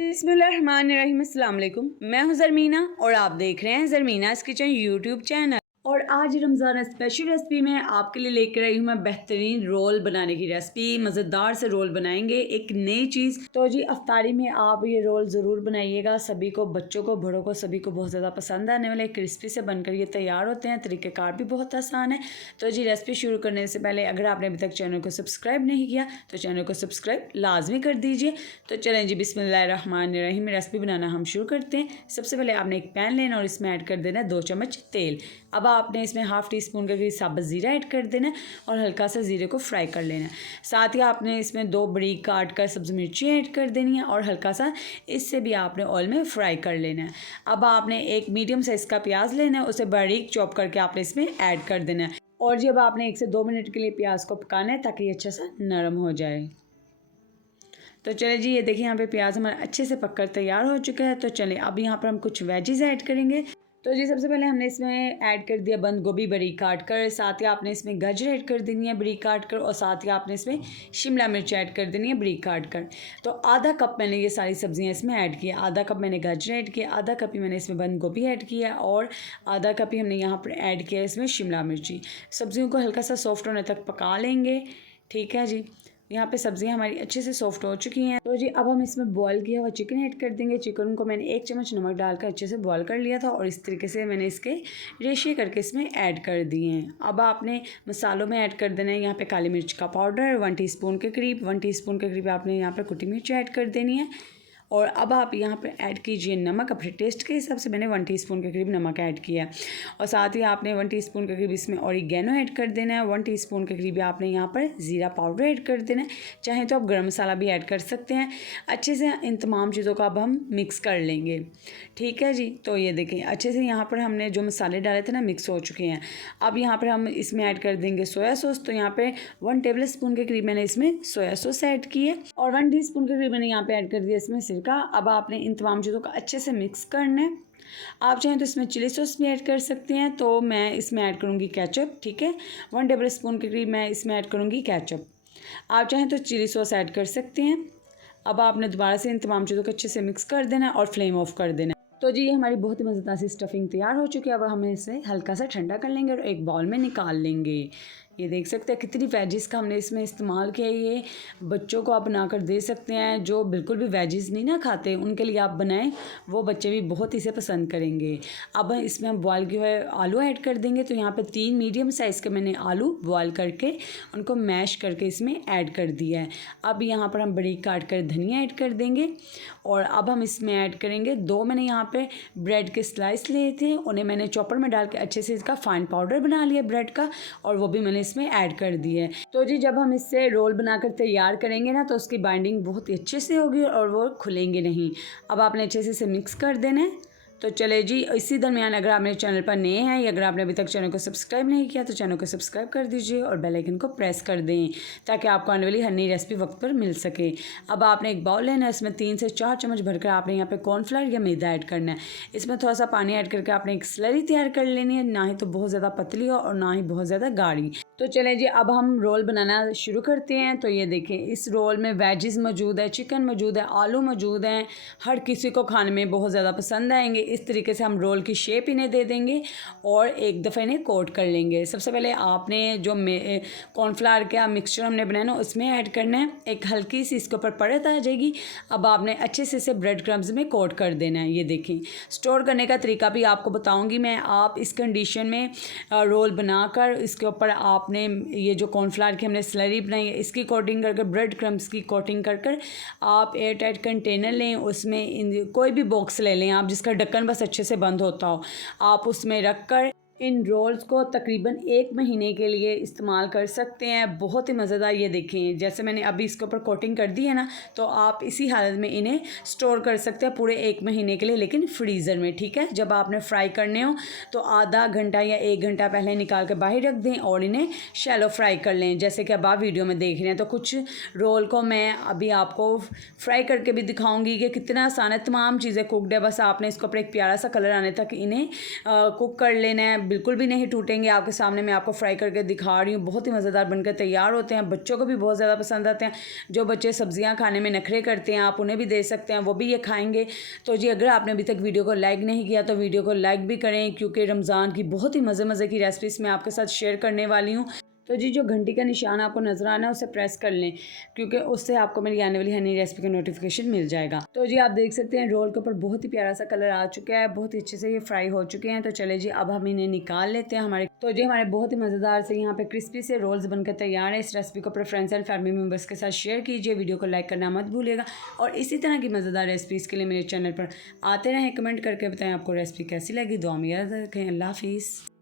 बिस्मिल्लाहिर्रहमानिर्रहीम, अस्सलाम वालेकुम। मैं हूं ज़रमीना और आप देख रहे हैं ज़रमीना's किचन यूट्यूब चैनल। और आज रमज़ान स्पेशल रेसिपी में आपके लिए लेकर आई हूँ मैं बेहतरीन रोल बनाने की रेसिपी। मज़ेदार से रोल बनाएंगे, एक नई चीज़। तो जी अफ्तारी में आप ये रोल ज़रूर बनाइएगा। सभी को, बच्चों को, बड़ों को, सभी को बहुत ज़्यादा पसंद आने वाले क्रिस्पी से बनकर ये तैयार होते हैं। तरीक़ेकार भी बहुत आसान है। तो जी रेसिपी शुरू करने से पहले अगर आपने अभी तक चैनल को सब्सक्राइब नहीं किया तो चैनल को सब्सक्राइब लाजमी कर दीजिए। तो चलें जी, बिस्मिल्लाहिर्रहमानिर्रहीम, रेसिपी बनाना हम शुरू करते हैं। सबसे पहले आपने एक पैन लेना और इसमें ऐड कर देना है 2 चम्मच तेल। अब आपने इसमें हाफ़ टी स्पून का साबुत ज़ीरा ऐड कर देना है और हल्का सा ज़ीरे को फ्राई कर लेना है। साथ ही आपने इसमें 2 बारीक काट कर सब्ज़ी मिर्ची ऐड कर देनी है और हल्का सा इससे भी आपने ऑयल में फ्राई कर लेना है। अब आपने एक मीडियम साइज़ का प्याज लेना है, उसे बारीक चॉप करके आपने इसमें ऐड कर देना है। और जब आपने 1 से 2 मिनट के लिए प्याज को पकाना है ताकि ये अच्छा सा नरम हो जाए। तो चलिए जी, ये देखिए यहाँ पे प्याज हमारा अच्छे से पककर तैयार हो चुका है। तो चलिए अब यहाँ पर हम कुछ वेजिस ऐड करेंगे। तो जी सबसे पहले हमने इसमें ऐड कर दिया बंद गोभी बारीक काट कर। साथ ही आपने इसमें गाजर ऐड कर देनी है बारीक काट कर और साथ ही आपने इसमें शिमला मिर्च ऐड कर देनी है बारीक काट कर। तो आधा कप मैंने ये सारी सब्जियां इसमें ऐड किया। आधा कप मैंने गाजर ऐड किया, आधा कप ही मैंने इसमें बंद गोभी ऐड किया और आधा कप ही हमने यहाँ पर ऐड किया इसमें शिमला मिर्ची। सब्जियों को हल्का सा सॉफ्ट होने तक पका लेंगे। ठीक है जी, यहाँ पे सब्जियाँ हमारी अच्छे से सॉफ्ट हो चुकी हैं। तो जी अब हम इसमें बॉयल किया हुआ चिकन ऐड कर देंगे। चिकन को मैंने 1 चम्मच नमक डालकर अच्छे से बॉयल कर लिया था और इस तरीके से मैंने इसके रेशे करके इसमें ऐड कर दिए हैं। अब आपने मसालों में ऐड कर देना है यहाँ पे काली मिर्च का पाउडर 1 टीस्पून के करीब, 1 टीस्पून के करीब आपने यहाँ पर कुटी मिर्च ऐड कर देनी है। और अब आप यहाँ पर ऐड कीजिए नमक अपने टेस्ट के हिसाब से। मैंने 1 टीस्पून के करीब नमक ऐड किया और साथ ही आपने 1 टीस्पून के करीब इसमें ऑरिगेनो ऐड कर देना है। 1 टीस्पून के करीब आपने यहाँ पर ज़ीरा पाउडर ऐड कर देना है। चाहे तो आप गरम मसाला भी ऐड कर सकते हैं। अच्छे से इन तमाम चीज़ों को अब हम मिक्स कर लेंगे। ठीक है जी, तो ये देखें अच्छे से यहाँ पर हमने जो मसाले डाले थे ना मिक्स हो चुके हैं। अब यहाँ पर हम इसमें ऐड कर देंगे सोया सॉस। तो यहाँ पे 1 टेबल स्पून के करीब मैंने इसमें सोया सॉस ऐड की है और 1 टीस्पून के करीब मैंने यहाँ पे ऐड कर दिया इसमें सिरका। अब आपने इन तमाम चीज़ों को अच्छे से मिक्स करना है। आप चाहें तो इसमें चिली सॉस भी ऐड कर सकते हैं। तो मैं इसमें ऐड करूँगी केचप। ठीक है, 1 टेबल स्पून के करीब मैं इसमें ऐड करूँगी केचप। आप चाहें तो चिली सॉस ऐड कर सकते हैं। अब आपने दोबारा से इन तमाम चीज़ों को अच्छे से मिक्स कर देना है और फ्लेम ऑफ कर देना है। तो जी ये हमारी बहुत ही मज़ेदार सी स्टफिंग तैयार हो चुकी है। अब हम इसे हल्का सा ठंडा कर लेंगे और एक बाउल में निकाल लेंगे। ये देख सकते हैं कितनी वेजिस का हमने इसमें इस्तेमाल किया। ये बच्चों को आप बनाकर दे सकते हैं जो बिल्कुल भी वेजिस नहीं ना खाते, उनके लिए आप बनाएं, वो बच्चे भी बहुत इसे पसंद करेंगे। अब इसमें हम बॉयल किए हुए आलू ऐड कर देंगे। तो यहाँ पे 3 मीडियम साइज़ के मैंने आलू बॉयल करके उनको मैश करके इसमें ऐड कर दिया है। अब यहाँ पर हम बारीक काट कर धनिया ऐड कर देंगे और अब हम इसमें ऐड करेंगे 2 मैंने यहाँ पे ब्रेड के स्लाइस लिए थे, उन्हें मैंने चॉपर में डाल के अच्छे से इसका फाइन पाउडर बना लिया ब्रेड का और वो भी मैंने इसमें ऐड कर दी है। तो जी जब हम इससे रोल बनाकर तैयार करेंगे ना तो उसकी बाइंडिंग बहुत ही अच्छे से होगी और वो खुलेंगे नहीं। अब आपने अच्छे से इसे मिक्स कर देना है। तो चले जी, इसी दरमियान अगर आप मेरे चैनल पर नए हैं या अगर आपने अभी तक चैनल को सब्सक्राइब नहीं किया तो चैनल को सब्सक्राइब कर दीजिए और बेल आइकन को प्रेस कर दें ताकि आपको आने वाली हर नई रेसिपी वक्त पर मिल सके। अब आपने एक बाउल लेना है, इसमें 3 से 4 चम्मच भरकर आपने यहाँ पे कॉर्नफ्लावर या मैदा ऐड करना है। इसमें थोड़ा सा पानी ऐड करके आपने एक स्लरी तैयार कर लेनी है, ना ही तो बहुत ज़्यादा पतली हो और ना ही बहुत ज़्यादा गाढ़ी। तो चलें जी अब हम रोल बनाना शुरू करते हैं। तो ये देखें इस रोल में वेजिस मौजूद है, चिकन मौजूद है, आलू मौजूद हैं। हर किसी को खाने में बहुत ज़्यादा पसंद आएंगे। इस तरीके से हम रोल की शेप इन्हें दे देंगे और एक दफ़ा इन्हें कोट कर लेंगे। सबसे पहले आपने जो कॉर्नफ्लावर का मिक्सचर हमने बनाया ना उसमें ऐड करना है। एक हल्की सी इसके ऊपर परत आ जाएगी। अब आपने अच्छे से इसे ब्रेड क्रम्स में कोट कर देना है। ये देखें स्टोर करने का तरीका भी आपको बताऊँगी मैं। आप इस कंडीशन में रोल बनाकर इसके ऊपर आपने ये जो कॉर्नफ्लावर की हमने स्लरी बनाई है इसकी कोटिंग कर कर, ब्रेड क्रम्स की कोटिंग कर कर आप एयर टाइट कंटेनर लें, उसमें कोई भी बॉक्स ले लें आप जिसका ढक्कन बस अच्छे से बंद होता हो, आप उसमें रख कर इन रोल्स को तकरीबन 1 महीने के लिए इस्तेमाल कर सकते हैं। बहुत ही मज़ेदार। ये देखें जैसे मैंने अभी इसके ऊपर कोटिंग कर दी है ना, तो आप इसी हालत में इन्हें स्टोर कर सकते हैं पूरे 1 महीने के लिए, लेकिन फ्रीज़र में। ठीक है, जब आपने फ्राई करने हो तो आधा घंटा या 1 घंटा पहले निकाल कर बाहर रख दें और इन्हें शैलो फ्राई कर लें। जैसे कि अब आप वीडियो में देख रहे हैं, तो कुछ रोल को मैं अभी आपको फ्राई करके भी दिखाऊँगी कि कितना आसान है। तमाम चीज़ें कुकड है, बस आपने इसको ऊपर एक प्यारा सा कलर आने तक इन्हें कुक कर लेना है। बिल्कुल भी नहीं टूटेंगे। आपके सामने मैं आपको फ्राई करके दिखा रही हूँ, बहुत ही मज़ेदार बनकर तैयार होते हैं, बच्चों को भी बहुत ज़्यादा पसंद आते हैं। जो बच्चे सब्जियां खाने में नखरे करते हैं आप उन्हें भी दे सकते हैं, वो भी ये खाएंगे। तो जी अगर आपने अभी तक वीडियो को लाइक नहीं किया तो वीडियो को लाइक भी करें, क्योंकि रमज़ान की बहुत ही मज़े की रेसिपीज़ मैं आपके साथ शेयर करने वाली हूँ। तो जी जो घंटी का निशान आपको नज़र आना है उसे प्रेस कर लें, क्योंकि उससे आपको मेरी आने वाली हर नई रेसिपी का नोटिफिकेशन मिल जाएगा। तो जी आप देख सकते हैं रोल के ऊपर बहुत ही प्यारा सा कलर आ चुका है, बहुत ही अच्छे से ये फ्राई हो चुके हैं। तो चले जी अब हम इन्हें निकाल लेते हैं हमारे। तो जी हमारे बहुत ही मज़ेदार से यहाँ पे क्रिस्पी से रोल्स बनकर तैयार है। इस रेसिपी को अपने फ्रेंड्स एंड फैमिली मेम्बर्स के साथ शेयर कीजिए, वीडियो को लाइक करना मत भूलिएगा और इसी तरह की मज़ेदार रेसिपीज़ के लिए मेरे चैनल पर आते रहें, कमेंट करके बताएं आपको रेसिपी कैसी लगी। दुआ में याद रखें। अल्लाह हाफिज़।